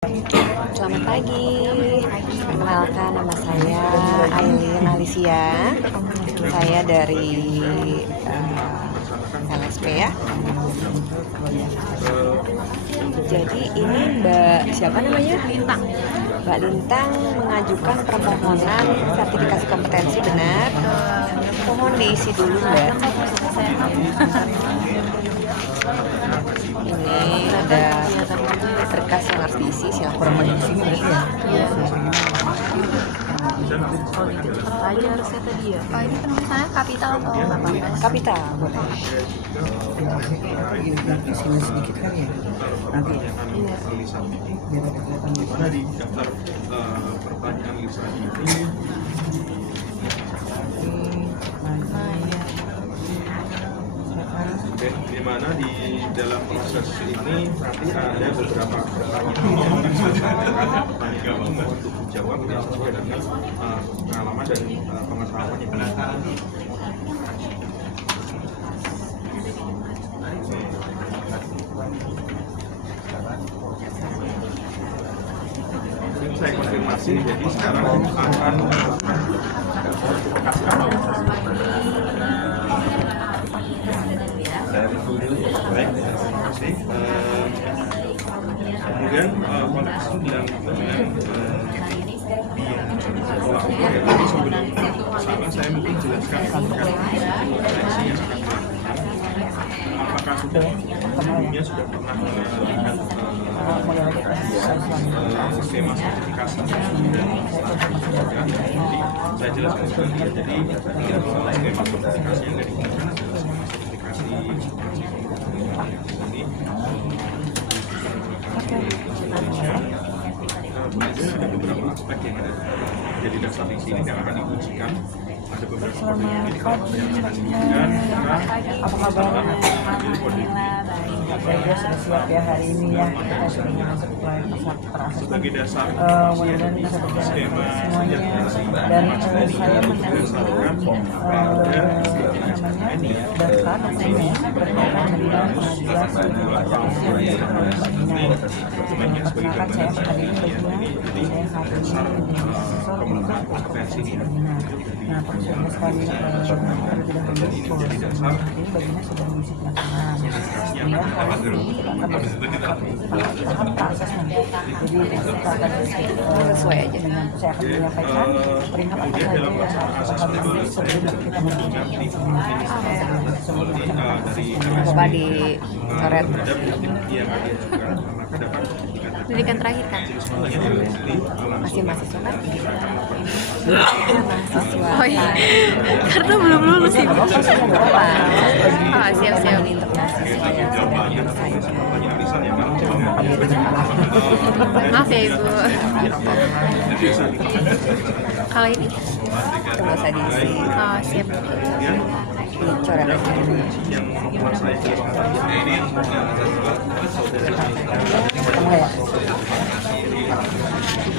Selamat pagi, perkenalkan nama saya Aileen Alicia. Saya dari LSP ya. Jadi ini Mbak siapa namanya? Lintang. Mbak Lintang mengajukan permohonan sertifikasi kompetensi, benar? Mohon diisi dulu Mbak. Ini ada berkas yang harus diisi, silakan. Oh gitu, tetap aja harusnya tadi ya. Oh ini penulisannya kapital atau apa? Kapital boleh. Sini sedikit kan ya nanti Iya. biar ada kelihatan gitu. Di daftar pertanyaan Lisa ini di mana di dalam proses ini nanti ada beberapa pertanyaan untuk dijawab yang sesuai dengan pengalaman dan pengetahuan yang benar. Saya konfirmasi, jadi sekarang akan baik, terima kasih. Kemudian konteks yang dengan sekolah umur ya, tadi sebelum sana saya mungkin jelaskan konteks apakah sudah sebelumnya sudah pernah melihat skema sertifikasi dan jadi saya jelaskan sekali ya, jadi skema sertifikasi yang dari kemudian sertifikasi ini ada beberapa aspek yang ada jadi dasar di sini yang akan diujikan. Ada beberapa kode yang akan diujikan. Apa kabar? Saya sudah siap ya hari ini ya, kita sudah masuk terasa Sebagai dasar mudah-mudahan bisa berjalan skema semuanya dan saya menyampaikan daftar dokumen berkaitan dengan pengajuan perkenalkan saya hari ini baginya saya hari ini kompetensi ini. nah persoalan sekali terlebih dahulu ini baginya sudah mengisi pelaksanaan sehingga hari ini kita akan tahap asesmen jadi kita akan Sesuai aja. dengan saya akan menyampaikan perihal apa saja yang harus kita sebelum kita memulai Coba di coret. Pendidikan terakhir kan? Masih mahasiswa kan? Mahasiswa. Oh iya, karena belum lulus ibu. Apa? Oh siap-siap. Untuk mahasiswa yang sedang menyelesaikan. Maaf ya ibu. Kalau ini? Itu nggak usah diisi, Oh siap. dicoret aja. Ketemu ya.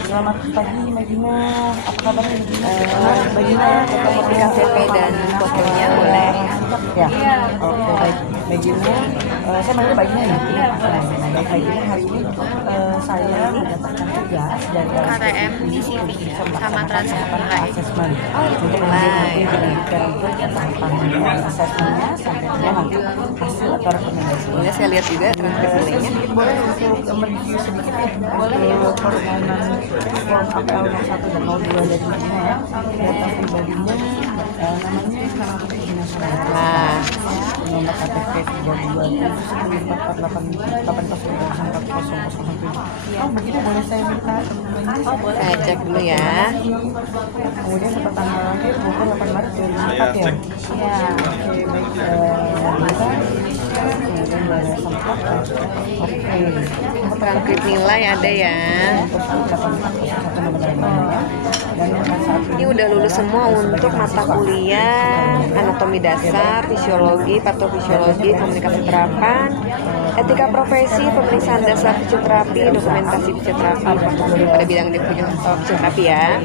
Selamat pagi Mbak Gina, apa kabarnya Mbak Gina? Fotokopi KTP dan fotonya boleh. Ya, oke baik Mbak Gina, saya manggil Mbak Gina ya? Mbak Gina hari ini saya mendapatkan tugas dari KTM di CV sama transfer nilai. asesmen. Oh, nilai. Tahapan asesmennya sampai dengan nanti hasil atau rekomendasi. Boleh saya lihat juga transkrip nilainya. Boleh untuk mereview sedikit ya? Boleh ya. Permohonan form APL 01 dan 02 dari Gina ya. Data pribadinya namanya Karapi Gina Suraya. Nah, Nomor KTP 3279488084007. Oh begitu, boleh saya minta teman-teman? Oh boleh. saya cek dulu ya. Kemudian dapat tanggal lahir Bogor 8 Maret 2004 ya? Iya. Oke baik. Kemudian dari sempat. Oke. Transkrip nilai ada ya. Ini udah lulus semua untuk mata kuliah anatomi dasar, fisiologi, patofisiologi, komunikasi terapan, etika profesi, pemeriksaan dasar fisioterapi, dokumentasi fisioterapi, pada bidang fisioterapi ya.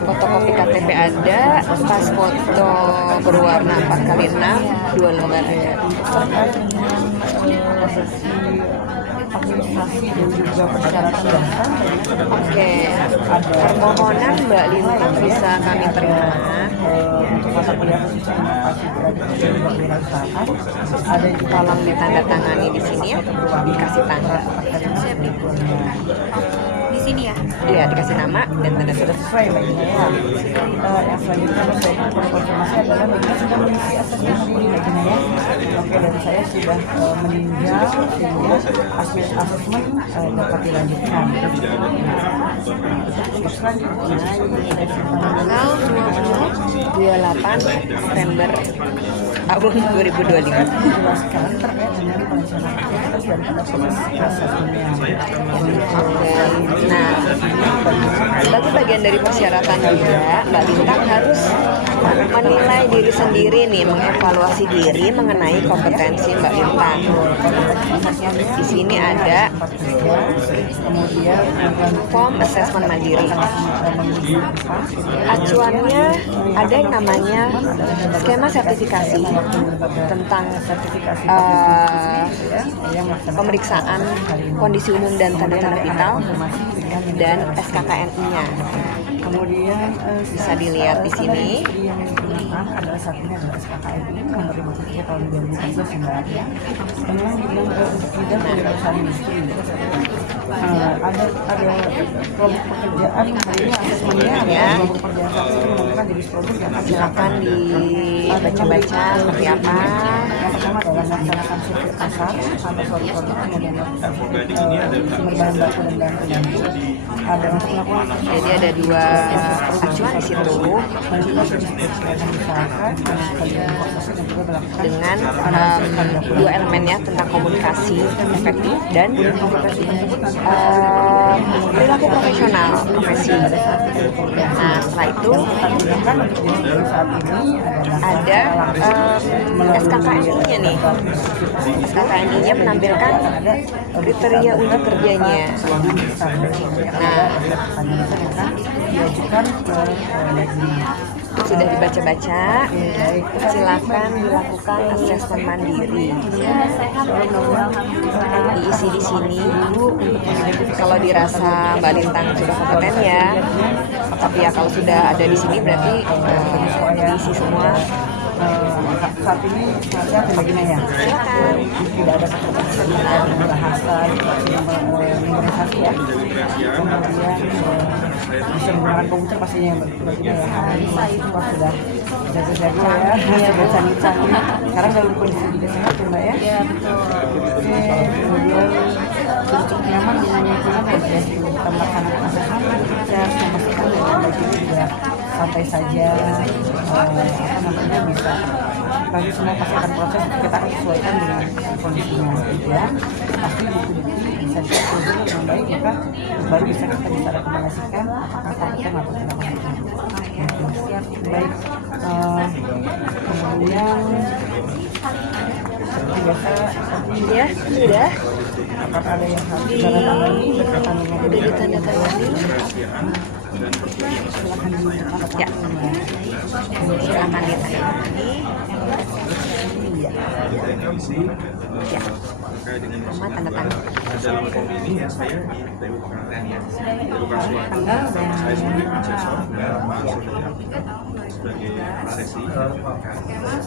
Fotokopi KTP ada, pas foto berwarna 4x6, 2 lembar ada. Terkait dengan administrasi dan juga persyaratan dasar. Oke, permohonan Mbak Lintang bisa kami terima. Untuk mata kuliah khusus inovasi kreatif dan kewirausahaan ada di Tolong ditandatangani di sini ya, dikasih tanda. Di sini ya. Iya, dikasih nama dan tanda sudah tulis. sesuai baginya ya. Yang selanjutnya saya perlu konfirmasi adalah baginya sudah mengisi asesmen mandiri baginya ya. Oke, dan saya sudah meninjau sehingga asesmen dapat dilanjutkan. Untuk selanjutnya ini ada Tanggal 28 September tahun 2025. menjelaskan terkait dengan perencanaan aktivitas dan pada proses asesmennya. Oke, nah sebagai bagian dari persyaratan juga Mbak Lintang harus menilai diri sendiri nih, mengevaluasi diri mengenai kompetensi Mbak Lintang. Di sini ada Kemudian form assessment mandiri. Acuannya ada yang namanya skema sertifikasi tentang sertifikasi pemeriksaan kondisi umum dan tanda-tanda vital dan SKKNI-nya. kemudian Bisa dilihat di sini. yang digunakan adalah saat ini adalah SKKNI nomor 53 tahun 2013 Mbak. Memang untuk bidang kewirausahaan industri ada kelompok pekerjaan hari ini asesmennya ada Ya. kelompok pekerjaan saat ini menggunakan jenis produk yang akan Silakan dibaca-baca seperti apa. yang pertama adalah melaksanakan survei pasar atau suatu produk kemudian sumber bahan baku dan bahan pengganti. Ada untuk melakukan Jadi ada dua acuan di situ dengan dua elemen ya, tentang komunikasi efektif dan perilaku profesional profesi. Nah setelah itu ada SKKNI-nya nih. SKKNI-nya menampilkan kriteria unit kerjanya. Nah diajukan ke sudah dibaca-baca, silakan dilakukan asesmen mandiri. Diisi di sini. Kalau dirasa Mbak Lintang sudah kompeten ya, tapi ya kalau sudah ada di sini berarti diisi semua. saat ini saya bagiannya ya. Silakan. Tidak ada keterbatasan dengan bahasa, memorisasi ya. Kemudian bisa menggunakan komputer pastinya yang bagiannya ya. Wah sudah jago-jago ya, sudah canggih-canggih. Sekarang dalam kondisi tidak sehat ya Mbak ya. Iya betul. Oke, kemudian cukup nyaman dengan lingkungan ya. Kita melaksanakan asesmen, saya harus memastikan bahwa bagian juga santai saja, bisa nanti semua pasti akan proses, kita akan sesuaikan dengan kondisinya gitu ya. Pasti bukti-bukti bisa diatur dulu dengan baik, maka baru kita bisa rekomendasikan apakah kompeten atau tidak kompeten. Baik, kemudian seperti biasa Ya, sudah. apakah ada yang harus ditandatangani berkaitan dengan Udah ditandatangani. silakan ditandatangani. Ya. Silakan ditandatangani. Iya. Ya. terkait dengan Sama tanda tangan. dalam form ini ya saya dibutuhkan edukasi saya sebagai asesor dan Pak sebagai sesi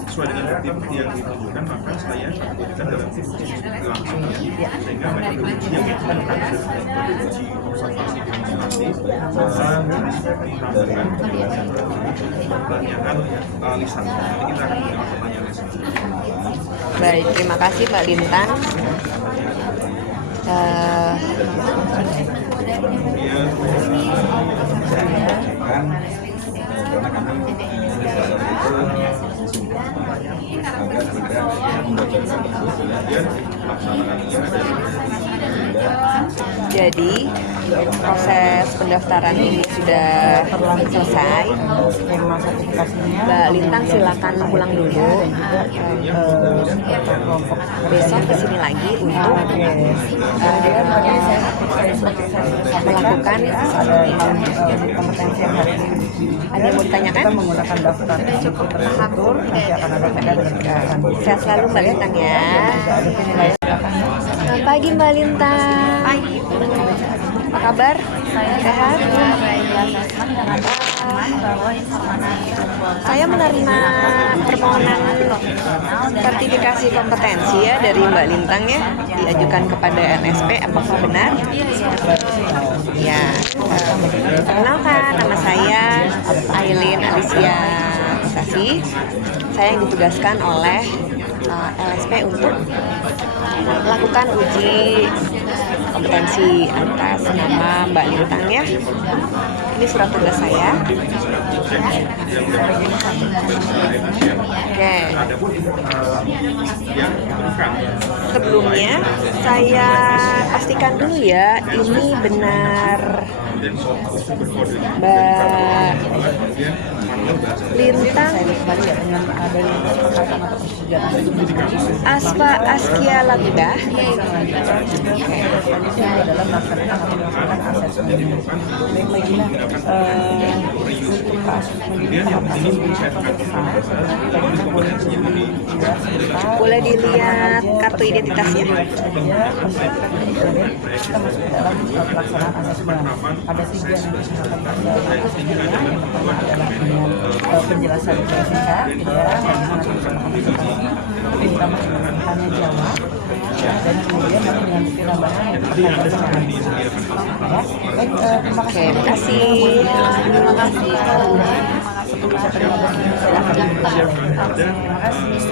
sesuai dengan bukti-bukti yang ditunjukkan, maka saya berikan dalam uji langsung ya, sehingga mereka uji yang ditunjukkan uji observasi demonstrasi menampilkan pertanyaan lisan. Nanti kita akan menjawab pertanyaan lisan. Baik, terima kasih Mbak Lintang. Jadi proses pendaftaran ini sudah selesai. Skema sertifikasinya Mbak Lintang silakan pulang dulu. kelompok Besok kesini lagi untuk melakukan kompetensi yang hari ini ada yang mau ditanyakan? kita menggunakan daftar cukup teratur, nanti akan ada peda dengan Sehat selalu Mbak Lintang ya. ada penilaian Pagi Mbak Lintang. Pagi. Apa kabar? Saya Sehat? baik asesmen dengan teman bahwa informasi Saya menerima permohonan sertifikasi kompetensi ya dari Mbak Lintang ya, diajukan kepada NSP. Apakah benar? Ya, perkenalkan nama saya Aileen Alicia Sasi. Saya yang ditugaskan oleh LSP untuk melakukan uji kompetensi atas nama Mbak Lintang ya. Ini surat tugas saya. Oke. Sebelumnya saya pastikan dulu ya, ini benar Mbak Lintang Asfa Askia Labida. adalah melaksanakan atau melakukan asesmen. Baik Mbak Gina, untuk asesmen ini Boleh dilihat kartu identitasnya. Kita masuk ke dalam pelaksanaan asesmen. Ada 3 yang yang pertama adalah dengan penjelasan singkat gitu ya, bagaimana presentasi, pertama dengan tanya jawab, dan kemudian nanti dengan penambahan yang terkait dengan ya. Baik, terima kasih. Terima kasih. Terima kasih.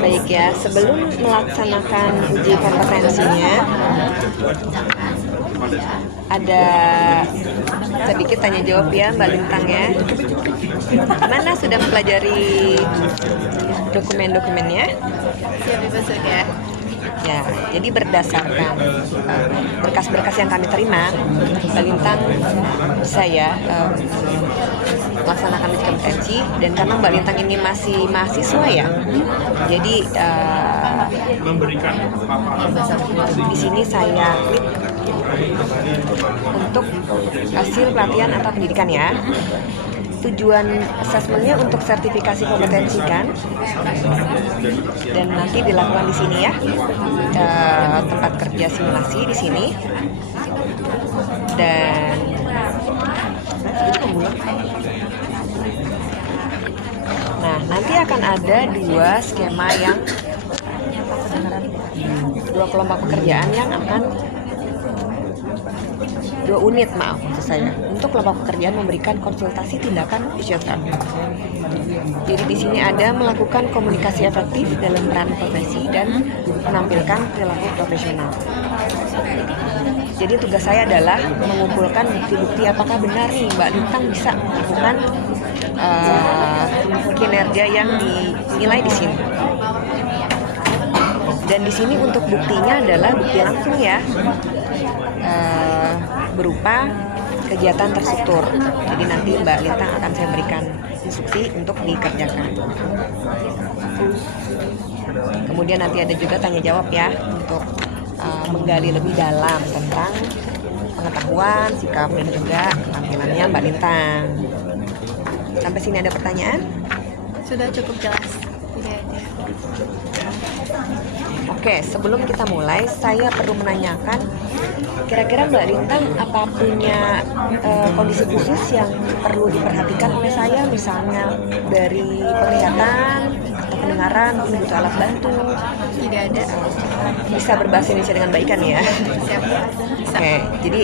Baik ya, sebelum melaksanakan uji kompetensinya ada sedikit tanya jawab ya Mbak Lintang ya. Mana sudah mempelajari dokumen-dokumennya? Siap dibesuk ya. Ya, jadi berdasarkan berkas-berkas yang kami terima, Mbak Lintang bisa ya melaksanakan uji kompetensi. Dan karena Mbak Lintang ini masih mahasiswa ya, jadi di sini saya klik untuk hasil pelatihan atau pendidikan ya. Tujuan asesmennya untuk sertifikasi kompetensi kan, dan nanti dilakukan di sini ya, tempat kerja simulasi di sini. Dan nah, nanti akan ada 2 skema yang 2 kelompok pekerjaan yang akan 2 unit maksud saya untuk kelompok pekerjaan memberikan konsultasi tindakan fisioterapi. Jadi di sini ada melakukan komunikasi efektif dalam peran profesi dan menampilkan perilaku profesional. Jadi tugas saya adalah mengumpulkan bukti-bukti apakah benar nih Mbak Lintang bisa melakukan kinerja yang dinilai di sini. Dan di sini untuk buktinya adalah bukti langsung ya. Berupa kegiatan terstruktur. Jadi nanti Mbak Lintang akan saya berikan instruksi untuk dikerjakan. Kemudian nanti ada juga tanya jawab ya untuk menggali lebih dalam tentang pengetahuan, sikap dan juga keterampilannya Mbak Lintang. Sampai sini ada pertanyaan? Sudah cukup jelas. Tidak ada. Oke, sebelum kita mulai, saya perlu menanyakan, kira-kira Mbak Lintang apa punya kondisi khusus yang perlu diperhatikan oleh saya, misalnya dari penglihatan atau pendengaran, mungkin butuh alat bantu? Tidak ada. Bisa berbahasa Indonesia dengan baik kan ya? Siap. Bisa. Oke, jadi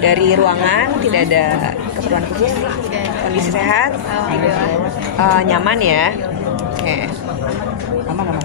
dari ruangan tidak ada keperluan khusus, Tidak ada. kondisi sehat, Alhamdulillah. nyaman ya? Oke. Aman.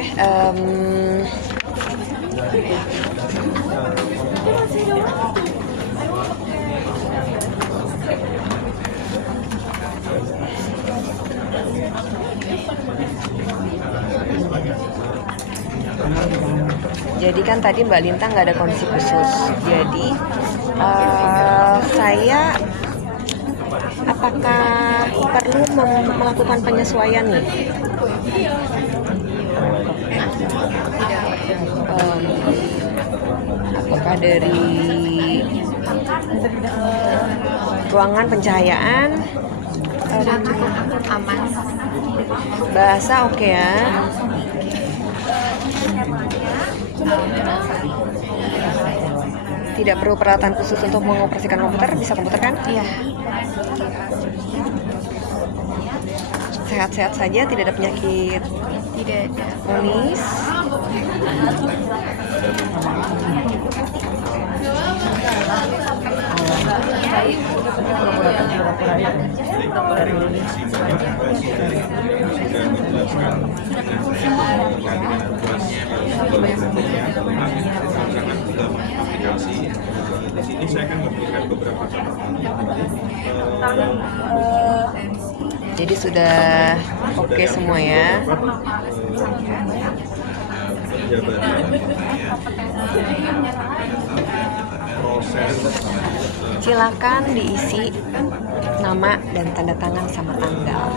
Oke, jadi kan tadi Mbak Lintang nggak ada kondisi khusus. Jadi saya apakah perlu melakukan penyesuaian nih? Apakah dari ruangan pencahayaan, Sudah cukup aman. bahasa oke ya? Tidak perlu peralatan khusus untuk mengoperasikan komputer, bisa komputer kan? Iya. Sehat-sehat saja, tidak ada penyakit Tidak ada. kronis. Di sini saya akan memberikan beberapa catatan. Jadi sudah oke semua ya. Proses Silakan diisi nama dan tanda tangan sama tanggal.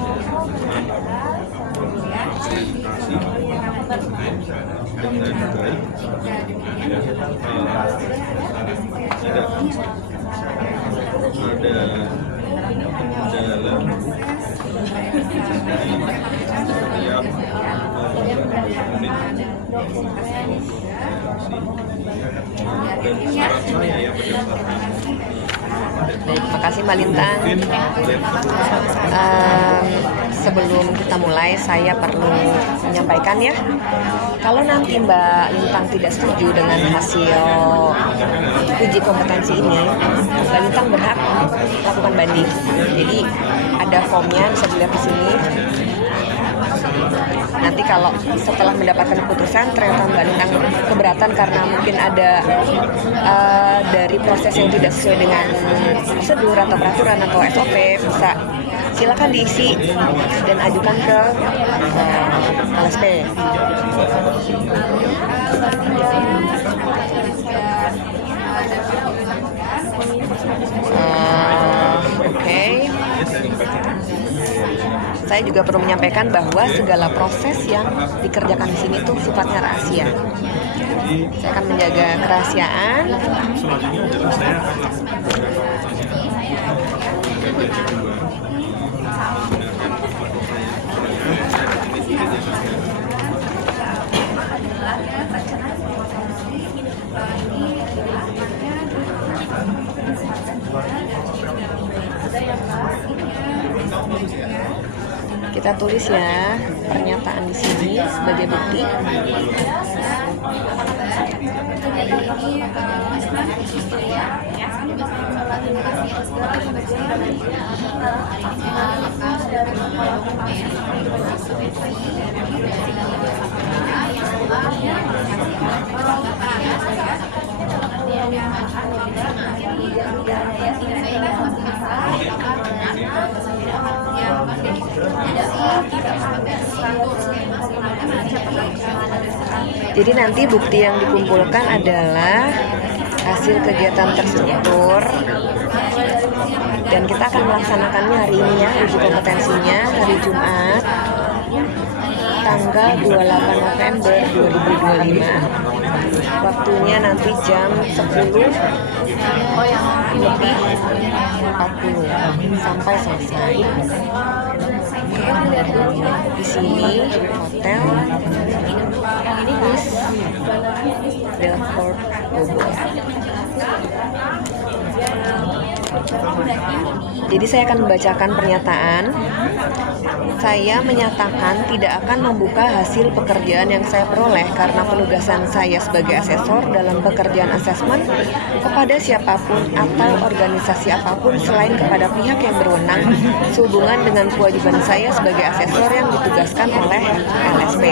dengan baik, tidak ada dalam setiap unit dan saran saya ya berdasarkan Baik, makasih Mbak Lintang. Sebelum kita mulai, saya perlu menyampaikan ya, kalau nanti Mbak Lintang tidak setuju dengan hasil uji kompetensi ini, Mbak Lintang berhak melakukan banding. Jadi ada formnya, bisa dilihat di sini. Nanti kalau setelah mendapatkan keputusan ternyata Mbak Lintang keberatan karena mungkin ada dari proses yang tidak sesuai dengan prosedur atau peraturan atau SOP, bisa silakan diisi dan ajukan ke LSP. Oke. Saya juga perlu menyampaikan bahwa segala proses yang dikerjakan di sini itu sifatnya rahasia. Saya akan menjaga kerahasiaan. selanjutnya adalah saya akan Kita tulis ya pernyataan di sini sebagai bukti. Jadi nanti bukti yang dikumpulkan adalah hasil kegiatan terstruktur dan kita akan melaksanakannya hari ini ya, uji kompetensinya hari Jumat tanggal 28 November 2025. Waktunya nanti jam 10 lebih 40 sampai selesai. Di sini hotel Miss Delfort Bogor. Jadi saya akan membacakan pernyataan. Saya menyatakan tidak akan membuka hasil pekerjaan yang saya peroleh karena penugasan saya sebagai asesor dalam pekerjaan asesmen kepada siapapun atau organisasi apapun selain kepada pihak yang berwenang sehubungan dengan kewajiban saya sebagai asesor yang ditugaskan oleh LSP.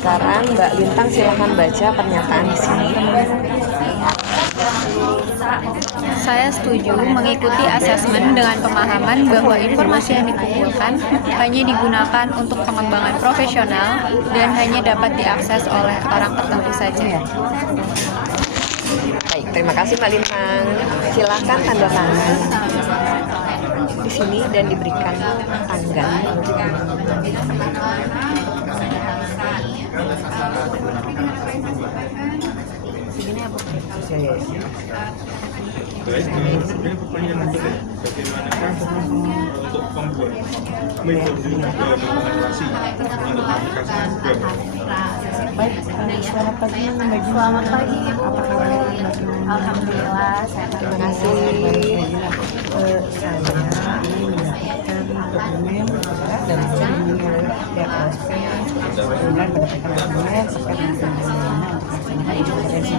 Sekarang Mbak Lintang silahkan baca pernyataan di sini. Saya setuju mengikuti asesmen dengan pemahaman bahwa informasi yang dikumpulkan hanya digunakan untuk pengembangan profesional dan hanya dapat diakses oleh orang tertentu saja. Baik, terima kasih Mbak Lintang. Silahkan tanda tangan di sini dan diberikan tanggal. Segini apa? Baik, kemudian pertanyaan kedua, bagaimanakah untuk membuat metode narasi untuk aplikasi Google? Baik, selamat pagi Mbak Gina. Selamat pagi. Apa kabar Mbak Gina? Alhamdulillah, saya Terima kasih. Saya ingin mendapatkan dokumen dan saya ingin pihak LSP kemudian mendapatkan dokumen terkait dengan bagaimana untuk melaksanakan kompetensi.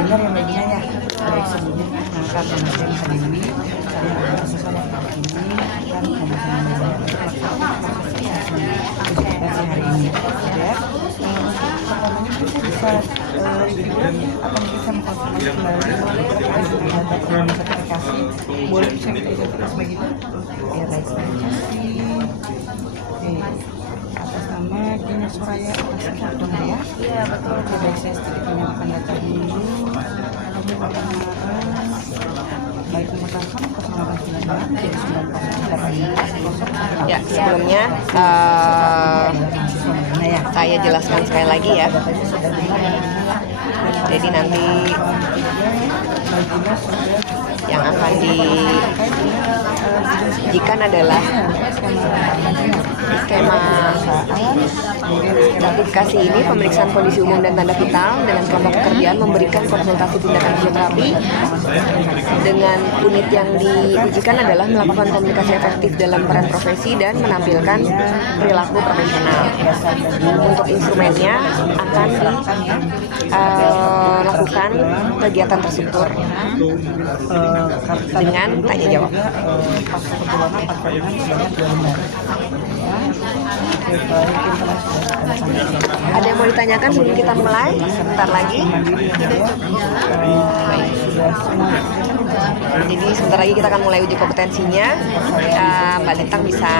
Benar ya Mbak Gina ya? Baik, sebelumnya mengangkat materi hari ini saya akan sesuai hari ini dan melaksanakan kompetensi hari ini. Ya. Pertamanya kita bisa review atau bisa mengkonfirmasi kembali terkait dengan data sertifikasi. Boleh bisa kita identitas begitu? Ya baik, terima kasih. Oke, atas nama Gina Suraya Atas dong ya? Iya, betul. Oke, baik, saya sedikit menyampaikan data dulu. Kami perkenalkan baik nomor telepon 0899 Ya, sebelumnya saya jelaskan sekali lagi ya. Jadi nanti yang akan diujikan adalah skema sertifikasi ini, pemeriksaan kondisi umum dan tanda vital dengan kelompok pekerjaan, memberikan konsultasi tindakan fisioterapi. Dengan unit yang diujikan adalah melakukan komunikasi efektif dalam peran profesi dan menampilkan perilaku profesional. Untuk instrumennya akan dilakukan kegiatan terstruktur dengan tanya jawab. Ada yang mau ditanyakan sebelum kita mulai? Sebentar lagi. Baik. Jadi sebentar lagi kita akan mulai uji kompetensinya. Mbak Lintang bisa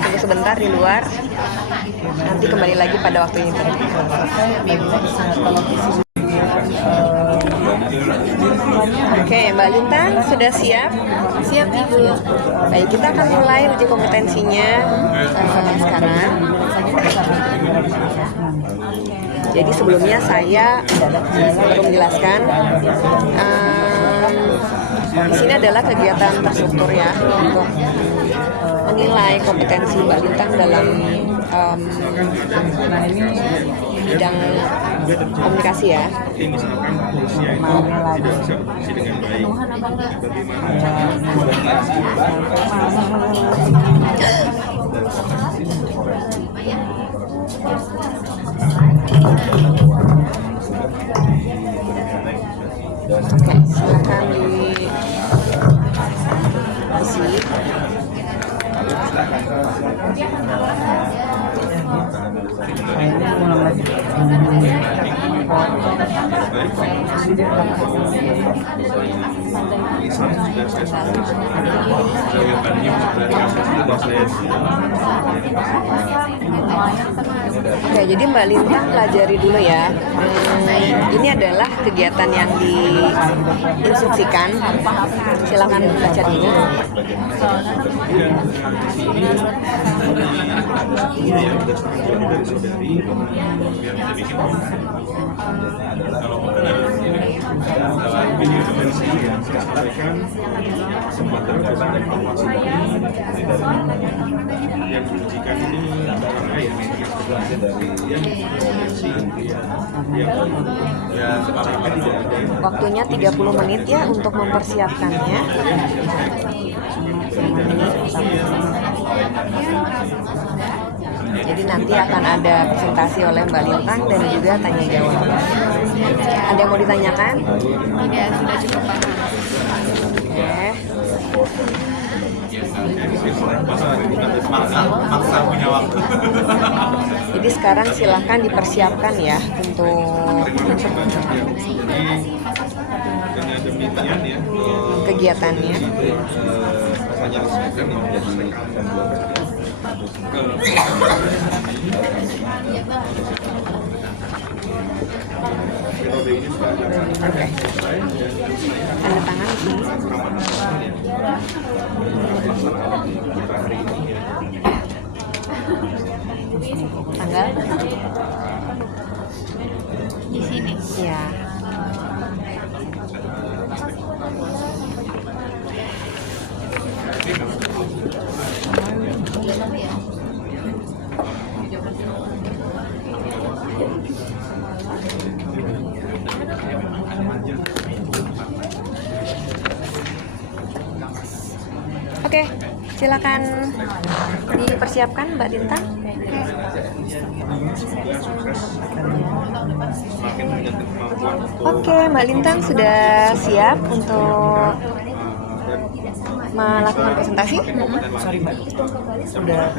tunggu sebentar di luar. Nanti kembali lagi pada waktu ini. Oke, Mbak Lintang sudah siap? Siap, Ibu. Baik, kita akan mulai uji kompetensinya sekarang. Jadi sebelumnya saya perlu menjelaskan di sini adalah kegiatan terstruktur ya untuk menilai kompetensi Mbak Lintang dalam bidang komunikasi ya. Misalkan usia itu tidak bisa berfungsi dengan baik, Oke, silakan diisi. Oke, jadi Mbak Lintang pelajari dulu ya. Ini adalah kegiatan yang diinstruksikan. Silakan baca dulu. yang diujikan ini apakah yang Waktunya 30 menit ya untuk mempersiapkannya. Jadi nanti akan ada presentasi oleh Mbak Lintang dan juga tanya jawab. Ada yang mau ditanyakan? Tidak, sudah cukup paham. Oke. Maksa punya waktu. Jadi sekarang silahkan dipersiapkan ya untuk Dengan demikian ya kegiatannya. hanya resmikan mau jadi periode ini sudah Oke. Tanda tangan di sini. Tanggal? Di sini. Ya. Oke, silakan dipersiapkan Mbak Dinta. Oke, Mbak Lintang sudah siap untuk melakukan presentasi? Sorry Mbak, sudah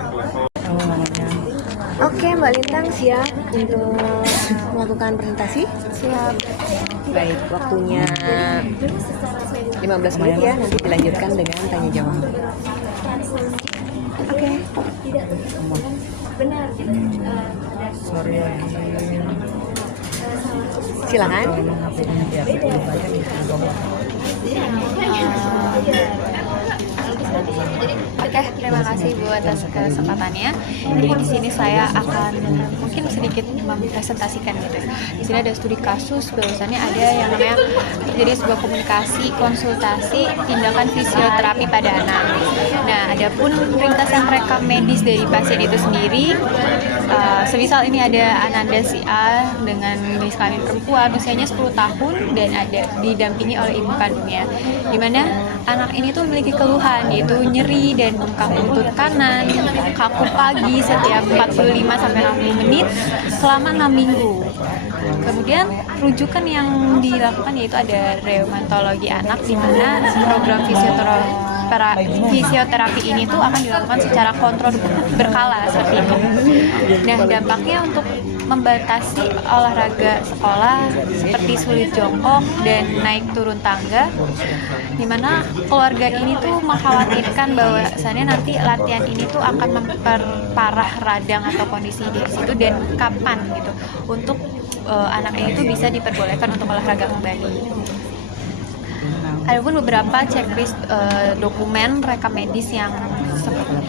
namanya. Oke, Mbak Lintang siap untuk melakukan presentasi? Siap. Baik, waktunya 15 menit ya, nanti dilanjutkan dengan tanya jawab. Oke. Sorry lagi. Silakan. Oke, terima kasih Bu atas kesempatannya. Jadi di sini saya akan mungkin sedikit mempresentasikan gitu. Di sini ada studi kasus bahwasannya ada yang namanya terjadi sebuah komunikasi, konsultasi, tindakan fisioterapi pada anak. Nah, adapun ringkasan rekam medis dari pasien itu sendiri, semisal ini ada Ananda si A dengan jenis kelamin perempuan, usianya 10 tahun dan ada didampingi oleh ibu kandungnya, di mana anak ini tuh memiliki keluhan yaitu nyeri dan bengkak lutut kanan, kaku pagi setiap 45-60 menit selama 6 minggu. Kemudian rujukan yang dilakukan yaitu ada reumatologi anak, di mana program fisioterapi ini tuh akan dilakukan secara kontrol berkala seperti itu. Nah, dampaknya untuk membatasi olahraga sekolah seperti sulit jongkok dan naik turun tangga, dimana keluarga ini tuh mengkhawatirkan bahwasannya nanti latihan ini tuh akan memperparah radang atau kondisi di situ, dan kapan gitu untuk anak ini tuh bisa diperbolehkan untuk olahraga kembali. Adapun beberapa checklist dokumen rekam medis yang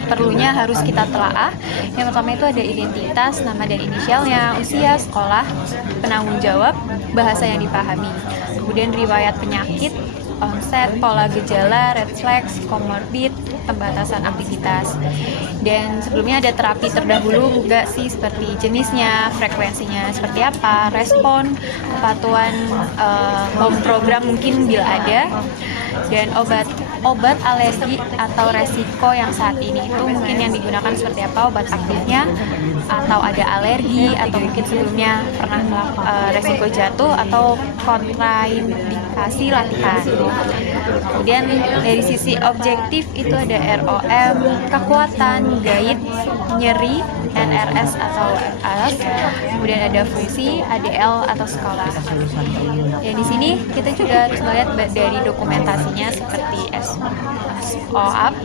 perlunya harus kita telaah. Yang pertama itu ada identitas, nama dan inisialnya, usia, sekolah, penanggung jawab, bahasa yang dipahami. Kemudian riwayat penyakit, onset, pola gejala, red flags, comorbid, pembatasan aktivitas. Dan sebelumnya ada terapi terdahulu enggak sih, seperti jenisnya, frekuensinya seperti apa, respon, kepatuhan home program mungkin bila ada, dan obat alergi atau resiko yang saat ini itu mungkin yang digunakan seperti apa, obat aktifnya, atau ada alergi, atau mungkin sebelumnya pernah resiko jatuh atau kontraindikasi latihan. Kemudian dari sisi objektif itu ada ROM, kekuatan, gait, nyeri, NRS atau AS, kemudian ada fungsi, ADL atau sekolah. Ya, di sini kita juga harus melihat dari dokumentasinya seperti SOAP,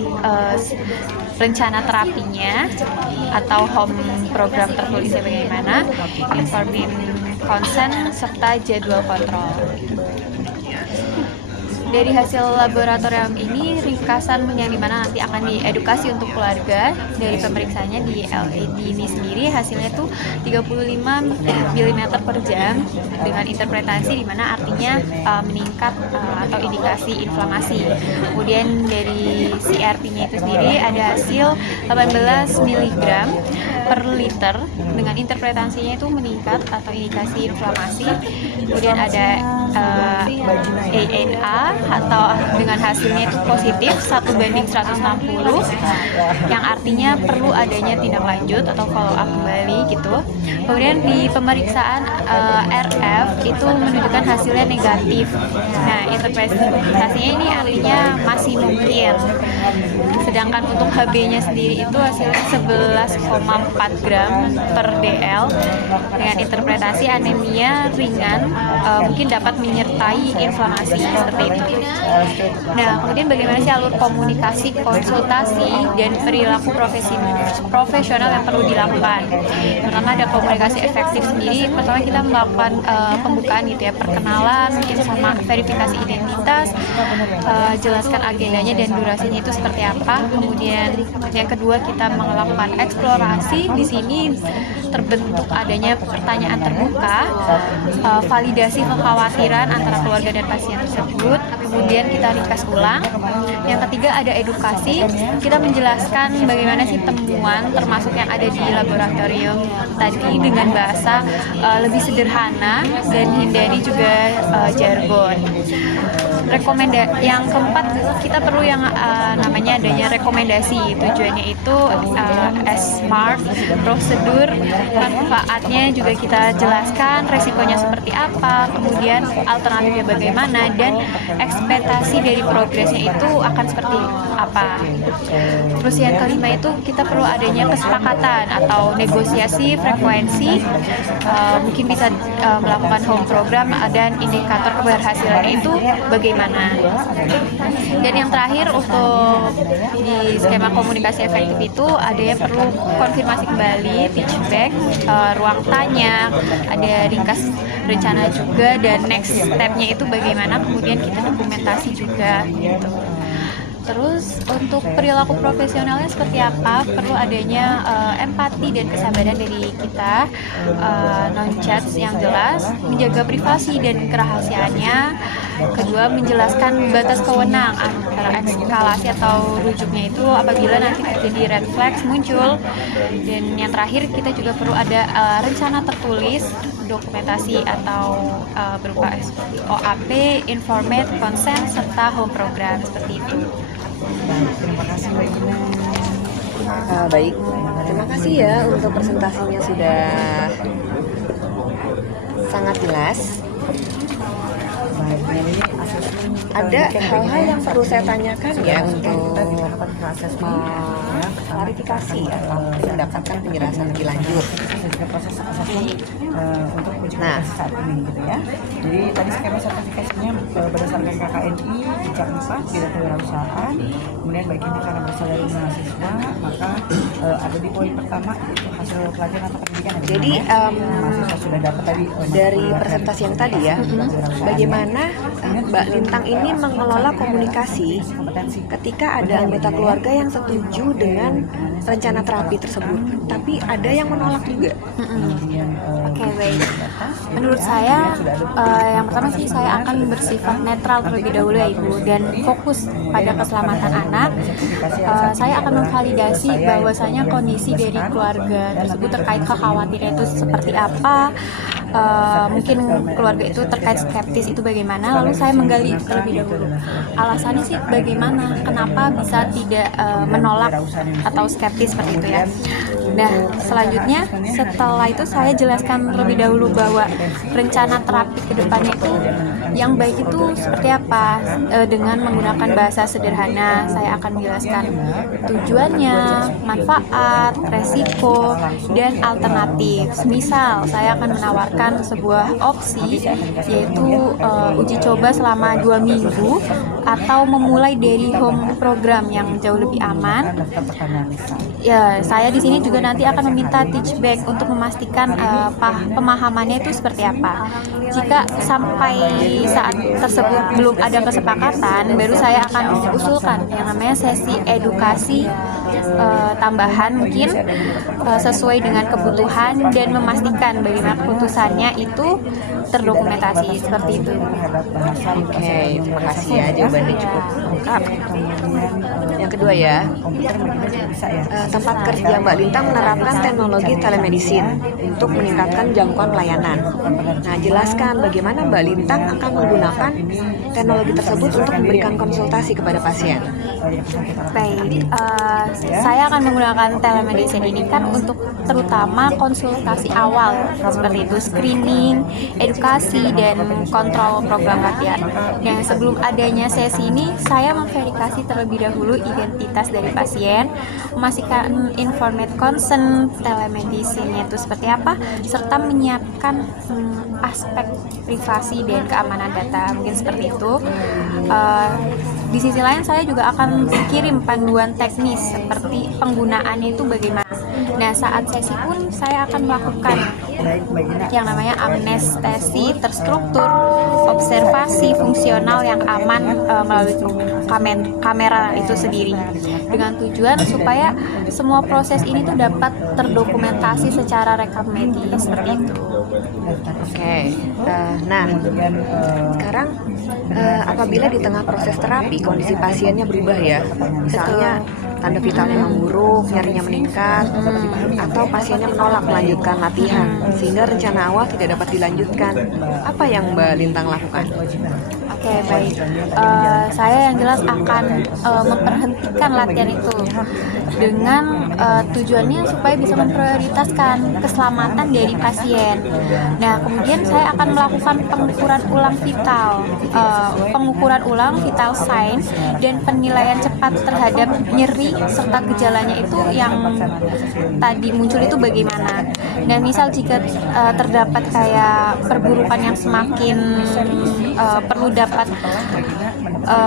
rencana terapinya atau home program tertulisnya bagaimana, informed consent serta jadwal kontrol. Dari hasil laboratorium ini, ringkasan yang dimana nanti akan diedukasi untuk keluarga dari pemeriksaannya di LED ini sendiri, hasilnya tuh 35 mm per jam dengan interpretasi dimana artinya meningkat atau indikasi inflamasi. Kemudian dari CRP-nya itu sendiri ada hasil 18 mg per liter dengan interpretasinya itu meningkat atau indikasi inflamasi. Kemudian ada ANA atau dengan hasilnya itu positif 1:160, yang artinya perlu adanya tindak lanjut atau follow up kembali gitu. Kemudian di pemeriksaan RF itu menunjukkan hasilnya negatif. Nah, interpretasinya ini artinya masih mungkin. Sedangkan untuk HB-nya sendiri itu hasilnya 11,4 gram per DL dengan interpretasi anemia ringan, mungkin dapat menyertai inflamasi seperti itu. Nah, kemudian bagaimana sih alur komunikasi, konsultasi, dan perilaku profesional yang perlu dilakukan? Pertama ada komunikasi efektif sendiri. Pertama kita melakukan pembukaan gitu ya, perkenalan, mungkin sama verifikasi identitas, jelaskan agendanya dan durasinya itu seperti apa. Kemudian yang kedua kita melakukan eksplorasi. Di sini terbentuk adanya pertanyaan terbuka, validasi kekhawatiran antara keluarga dan pasien tersebut. Kemudian kita ringkas ulang. Yang ketiga ada edukasi. Kita menjelaskan bagaimana sih temuan termasuk yang ada di laboratorium tadi dengan bahasa lebih sederhana dan hindari juga jargon. Yang keempat kita perlu yang namanya adanya rekomendasi. Tujuannya itu SMART, prosedur, manfaatnya juga kita jelaskan, resikonya seperti apa, kemudian alternatifnya bagaimana, dan ekspektasi dari progresnya itu akan seperti apa. Terus yang kelima itu kita perlu adanya kesepakatan atau negosiasi frekuensi, mungkin bisa melakukan home program dan indikator keberhasilannya itu bagaimana. Dan yang terakhir untuk di skema komunikasi efektif itu adanya perlu konfirmasi kembali, teach back, ruang tanya, ada ringkas rencana juga, dan next step-nya itu bagaimana, kemudian kita dokumentasi juga gitu. Terus untuk perilaku profesionalnya seperti apa? Perlu adanya empati dan kesabaran dari kita, non-chat yang jelas, menjaga privasi dan kerahasiaannya. Kedua, menjelaskan batas kewenang antara eskalasi atau rujuknya itu apabila nanti terjadi red flags muncul. Dan yang terakhir kita juga perlu ada rencana tertulis, dokumentasi atau berupa OAP, informate, consent, serta home program seperti itu. Terima kasih Mbak Gina. Baik, terima kasih ya untuk presentasinya sudah sangat jelas. Baik, ini asesmen Ada hal-hal yang perlu saya tanyakan ya untuk klarifikasi atau mendapatkan penjelasan lebih lanjut. Proses asesmen untuk uji Nah. kompetensi saat ini gitu ya. Jadi tadi skema sertifikasinya berdasarkan KKNI, Jam 4, Bidang Kewirausahaan. Kemudian baik ini karena berasal dari mahasiswa, maka ada di poin pertama itu hasil pelajaran atau pendidikan. Jadi mahasiswa sudah dapat tadi dari presentasi yang tadi ya, bagaimana Mbak Lintang ini mengelola komunikasi ketika ada anggota keluarga yang setuju dengan rencana terapi tersebut, tapi ada yang menolak juga. Oke, baik. Menurut saya, yang pertama sih saya akan bersifat netral terlebih dahulu ya Ibu, dan fokus pada keselamatan anak. Saya akan memvalidasi bahwasanya kondisi dari keluarga tersebut terkait kekhawatiran itu seperti apa. Mungkin keluarga itu terkait skeptis itu bagaimana, lalu saya menggali terlebih dahulu alasannya sih bagaimana, kenapa bisa tidak menolak atau skeptis seperti itu ya. Nah, selanjutnya setelah itu saya jelaskan terlebih dahulu bahwa rencana terapi ke depannya itu yang baik itu seperti apa. Dengan menggunakan bahasa sederhana saya akan menjelaskan tujuannya, manfaat, resiko, dan alternatif. Misal saya akan menawarkan sebuah opsi yaitu uji coba selama 2 minggu atau memulai dari home program yang jauh lebih aman. Ya, saya di sini juga nanti akan meminta teach back untuk memastikan pemahamannya itu seperti apa. Jika sampai saat tersebut belum ada kesepakatan, baru saya akan usulkan yang namanya sesi edukasi tambahan mungkin sesuai dengan kebutuhan dan memastikan bagaimana keputusannya itu terdokumentasi seperti itu. Oke, terima kasih ya, jawabannya cukup lengkap. Yang kedua ya, tempat kerja Mbak Lintang menerapkan teknologi telemedicine. untuk meningkatkan jangkauan pelayanan. Nah, jelaskan bagaimana Mbak Lintang akan menggunakan teknologi tersebut untuk memberikan konsultasi kepada pasien. Baik, saya akan menggunakan telemedicine ini kan untuk terutama konsultasi awal seperti itu, screening, edukasi, dan kontrol program latihan. Nah, sebelum adanya sesi ini, saya memverifikasi terlebih dahulu identitas dari pasien, memastikan informed consent, telemedicine-nya itu seperti apa, serta menyiapkan aspek privasi dan keamanan data, mungkin seperti itu. Di sisi lain saya juga akan kirim panduan teknis seperti penggunaannya itu bagaimana. Nah, saat sesi pun saya akan melakukan yang namanya amnestesi terstruktur, observasi fungsional yang aman melalui kamera itu sendiri, dengan tujuan supaya semua proses ini tuh dapat terdokumentasi secara rekam medis seperti itu. Oke, nah sekarang apabila di tengah proses terapi kondisi pasiennya berubah ya, misalnya tanda vitalnya memburuk, nyerinya meningkat, atau pasiennya menolak melanjutkan latihan sehingga rencana awal tidak dapat dilanjutkan, apa yang Mbak Lintang lakukan? Oke, baik. Saya yang jelas akan memperhentikan latihan itu dengan tujuannya supaya bisa memprioritaskan keselamatan dari pasien. Nah, kemudian saya akan melakukan pengukuran ulang vital sign dan penilaian cepat terhadap nyeri serta gejalanya itu yang tadi muncul itu bagaimana. Dan misal jika terdapat kayak perburukan yang semakin perlu dapat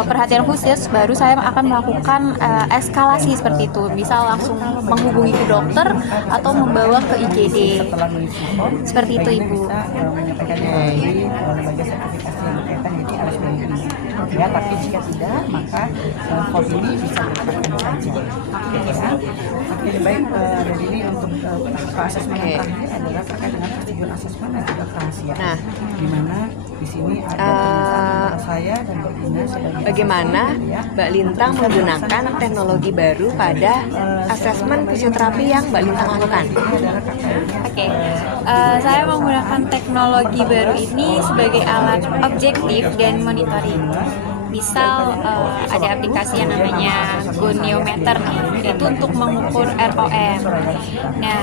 perhatian khusus, baru saya akan melakukan eskalasi seperti itu, misal langsung menghubungi ke dokter atau membawa ke IGD seperti itu, Ibu. Ya, tapi jika tidak, maka form ini bisa didapatkan saja. Ya. Oke, baik. Dan ini untuk asesmen yang terakhir adalah terkait dengan persetujuan asesmen dan juga kerahasiaan. Nah, di mana di sini ada saya dan Mbak Dina sebagai bagaimana Mbak Lintang menggunakan teknologi baru pada asesmen fisioterapi yang Mbak Lintang lakukan? Oke, saya menggunakan teknologi baru ini sebagai alat objektif dan monitoring. Misal ada aplikasi yang namanya goniometer nih, itu untuk mengukur ROM. Nah,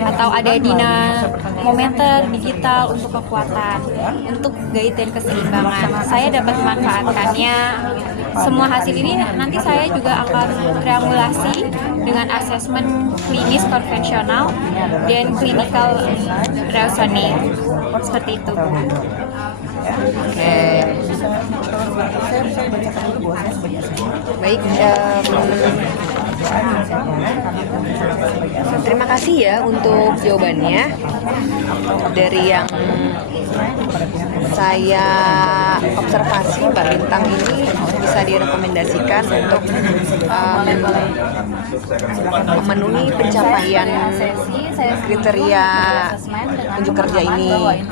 atau ada dinamometer digital untuk kekuatan, untuk gait dan keseimbangan. Saya dapat memanfaatkannya. Semua hasil ini nanti saya juga akan triangulasi dengan asesmen klinis konvensional dan clinical reasoning seperti itu, Bu. Oke, baik. Terima kasih ya untuk jawabannya. Dari yang saya observasi, Mbak Lintang ini bisa direkomendasikan untuk memenuhi pencapaian kriteria unjuk kerja ini.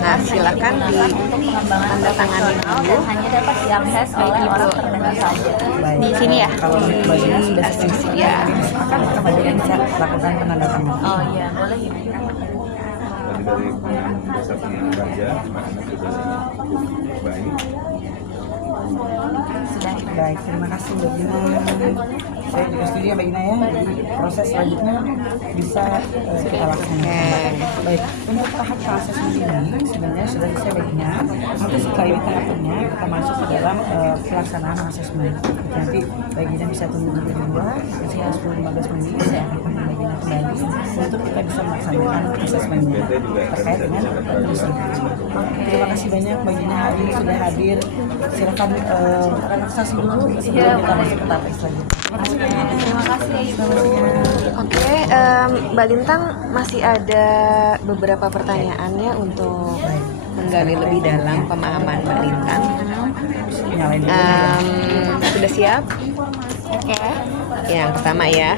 Nah, silakan ditandatangani dulu. Hanya dapat diakses oleh Ibu di sini ya. Di asisi ya. Kan kemudian bisa lakukan penandatanganan. Oh iya, boleh Ibu. Dari dasar raja, makanya sudah cukup baik. Baik, terima kasih Mbak Gina. Saya juga setuju ya Mbak Gina ya. Jadi proses selanjutnya bisa kita laksanakan. Baik, untuk tahap asesmen ini sebenarnya sudah selesai Mbak Gina. Nanti setelah ini tahapnya kita masuk ke dalam pelaksanaan asesmen. Nanti Mbak Gina bisa tunggu dulu di luar, sekitar 10-15 menit saya akan panggil Mbak Gina kembali untuk kita bisa melaksanakan asesmennya terkait dengan kondisi. Terima kasih banyak Mbak Gina hari ini sudah hadir. Silakan relaksasi dulu sebelum kita masuk ke tahap selanjutnya. Terima kasih Ibu. Oke, Mbak Lintang masih ada beberapa pertanyaannya untuk menggali lebih dalam pemahaman Mbak Lintang. Nyalain dulu. Sudah siap? Oke. Yang pertama ya.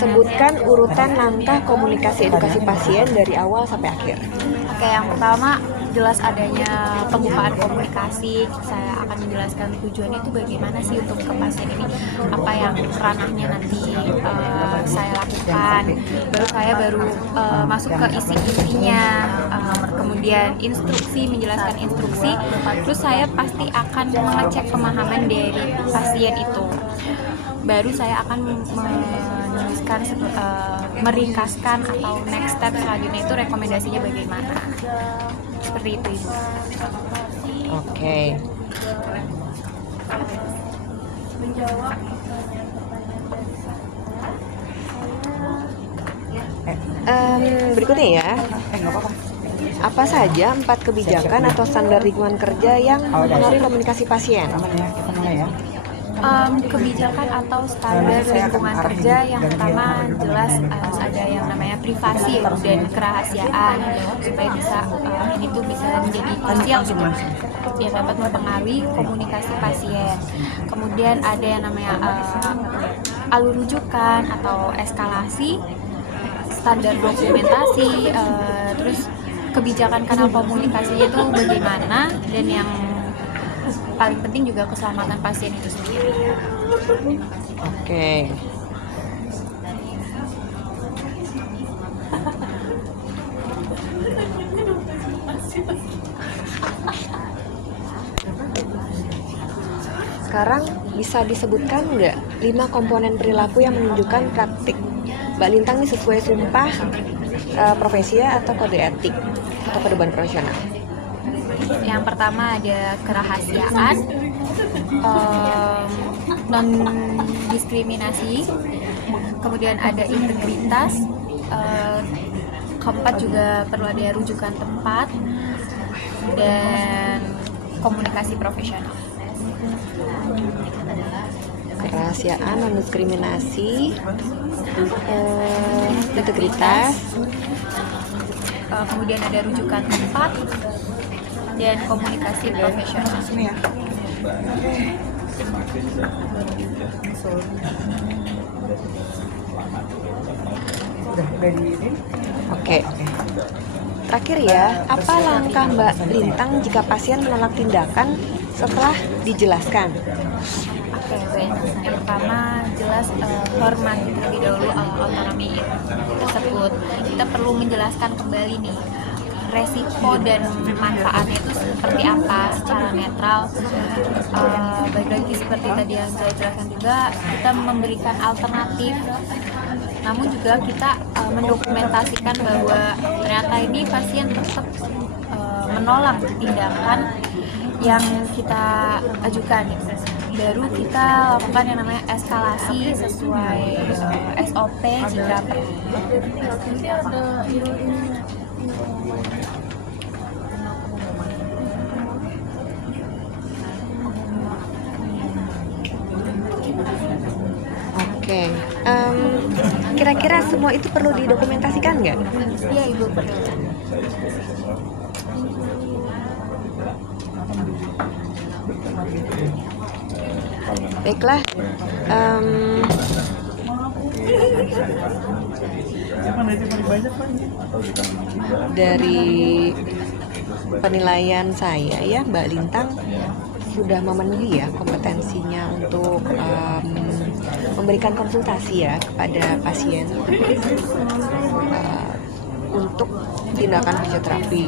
Sebutkan urutan langkah komunikasi edukasi pasien dari awal sampai akhir. Oke, yang pertama jelas adanya pembukaan komunikasi, saya akan menjelaskan tujuannya itu bagaimana sih untuk ke pasien ini, apa yang ranahnya nanti saya lakukan. Saya baru masuk ke isi-isinya, kemudian menjelaskan instruksi, terus saya pasti akan mengecek pemahaman dari pasien itu. Baru saya akan menuliskan, meringkaskan atau next step selanjutnya itu rekomendasinya bagaimana. Seperti itu, Ibu. Oke. Berikutnya ya. Nggak apa-apa. Apa saja 4 kebijakan atau standar lingkungan kerja yang mempengaruhi komunikasi pasien? Aman ya, kita mulai ya. Kebijakan atau standar lingkungan kerja yang pertama jelas harus ada yang namanya privasi dan kerahasiaan, supaya bisa ini tuh bisa menjadi krusial gitu yang dapat mempengaruhi komunikasi pasien. Kemudian ada yang namanya alur rujukan atau eskalasi, standar dokumentasi, terus kebijakan kanal komunikasinya itu bagaimana, dan yang paling penting juga keselamatan pasien itu sendiri. Oke. Sekarang bisa disebutkan nggak 5 komponen perilaku yang menunjukkan praktik Mbak Lintang ini sesuai sumpah profesi atau kode etik atau kode profesional? Yang pertama ada kerahasiaan, non diskriminasi, kemudian ada integritas, keempat juga perlu ada rujukan tempat, dan komunikasi profesional. Kerahasiaan, non diskriminasi, integritas, kemudian ada rujukan tempat, dan komunikasi profesional. Sini ya. Udah di ini? Oke. Terakhir ya, apa langkah Mbak Lintang jika pasien menolak tindakan setelah dijelaskan? Oke, baik. Yang pertama jelas hormati terlebih dahulu otonomi tersebut. Kita perlu menjelaskan kembali nih resiko dan manfaatnya itu seperti apa secara netral. Baik lagi seperti tadi yang saya jelaskan juga, kita memberikan alternatif, namun juga kita mendokumentasikan bahwa ternyata ini pasien tetap menolak tindakan yang kita ajukan. Baru kita lakukan yang namanya eskalasi sesuai SOP jika perlu. Oke. Kira-kira semua itu perlu didokumentasikan nggak? Iya, Ibu, perlu. Baiklah. Dari penilaian saya ya, Mbak Lintang sudah memenuhi ya kompetensinya untuk memberikan konsultasi ya kepada pasien untuk tindakan fisioterapi.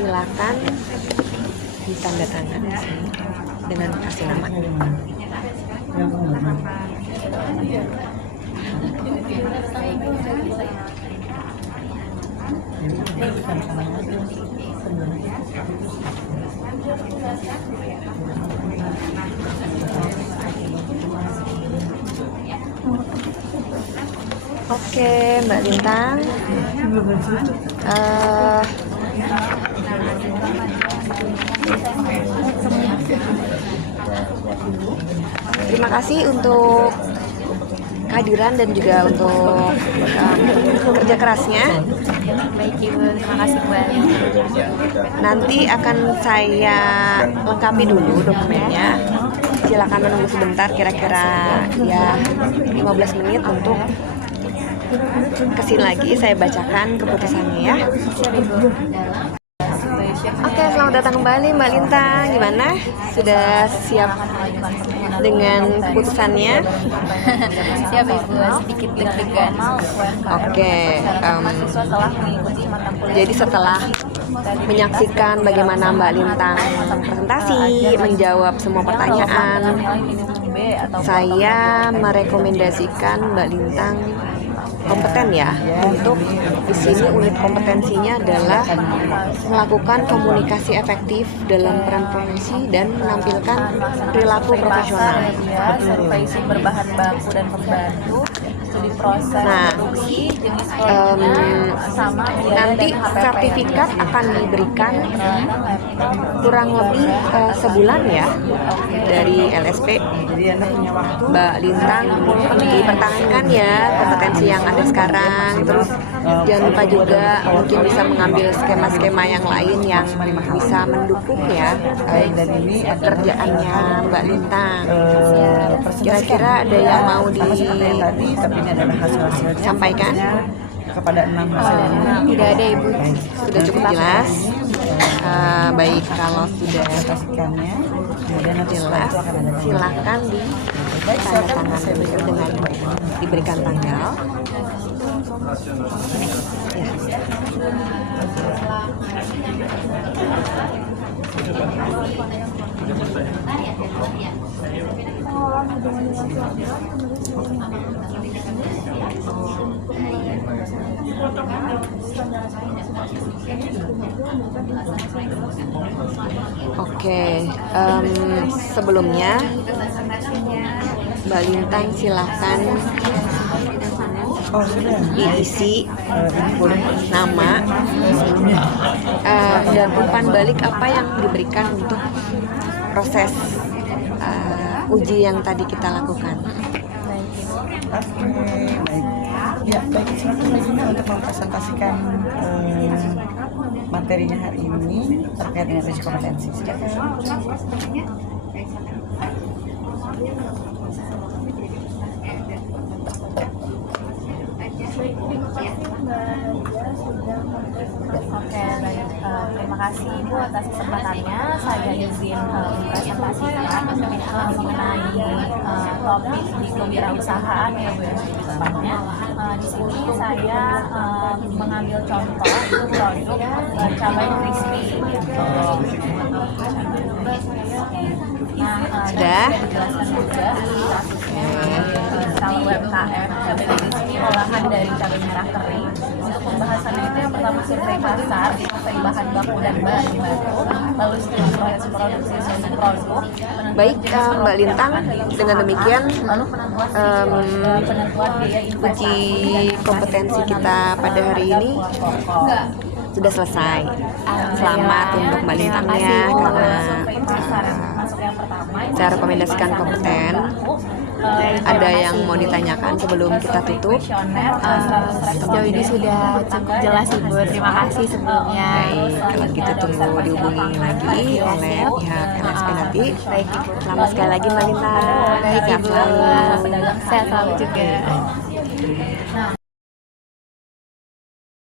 Silakan ditanda tangan di sini dengan kasih nama. Oke, Mbak Lintang. Terima kasih untuk kehadiran dan juga untuk kerja kerasnya. Baik, Ibu, terima kasih kembali. Nanti akan saya lengkapi dulu dokumennya. Silakan menunggu sebentar, kira-kira ya 15 menit untuk kesini lagi saya bacakan keputusannya ya. Oke, selamat datang kembali Mbak Lintang. Gimana? Sudah siap dengan keputusannya? Siap Ibu, sedikit deg-degan. Oke, jadi setelah menyaksikan bagaimana Mbak Lintang presentasi, menjawab semua pertanyaan, saya merekomendasikan Mbak Lintang kompeten ya untuk di sini. Unit kompetensinya adalah melakukan komunikasi efektif dalam peran profesi dan menampilkan perilaku profesional. Survei berbahan baku dan pembantu, studi proses Nah, produksi, jenis sama nanti sertifikat akan diberikan kurang lebih sebulan ya dari LSP. Jadi Anda punya waktu. Mbak Lintang dipertahankan ya kompetensi yang ada sekarang. Terus jangan lupa juga mungkin bisa mengambil skema-skema yang lain yang bisa mendukung ya Dan ini kerjaannya Mbak Lintang. presentasi Kira-kira ada yang mau sama seperti yang tadi, tapi ini adalah hasil-hasilnya disampaikan? kepada 6 hasilnya. Tidak ada Ibu. Sudah cukup jelas. Baik, kalau sudah Presentasikannya, kemudian nanti setelah jelas, itu akan ada silakan ditandatangan dengan diberikan tanggal. Ya. Oke, sebelumnya Mbak Lintang silahkan Oh, sudah. diisi Ini boleh. nama dan umpan balik apa yang diberikan untuk proses uji yang tadi kita lakukan. Oke, baik. Ya, baik. Silakan Mbak Gina untuk mempresentasikan materinya hari ini terkait dengan uji kompetensi. Silakan. Oke, baik. Terima kasih Ibu atas kesempatannya. Saya izin presentasikan mengenai topik di kewirausahaan ya Bu ya. Tepatnya di sini saya mengambil contoh produk cabai crispy. Sudah? Dijelaskan juga kalau UMKM cabai crispy olahan dari cabai merah kering. Untuk pembahasannya itu yang pertama survei pasar, survei bahan baku dan bahan baku, lalu studi proses produksi suatu produk. Baik, Mbak Lintang, dengan demikian Lalu penentuan biaya uji kompetensi kita pada hari ini sudah selesai. Selamat untuk Mbak Lintangnya karena saya rekomendasikan kompeten. Ada yang mau ditanyakan sebelum kita tutup? Sejauh ini sudah cukup jelas Ibu. Terima kasih sebelumnya. Baik, kalau gitu tunggu dihubungi lagi oleh pihak LSP nanti. Baik Ibu. Selamat sekali lagi Mbak Lintang. Baik Sehat Ibu. selalu. Sehat selalu juga.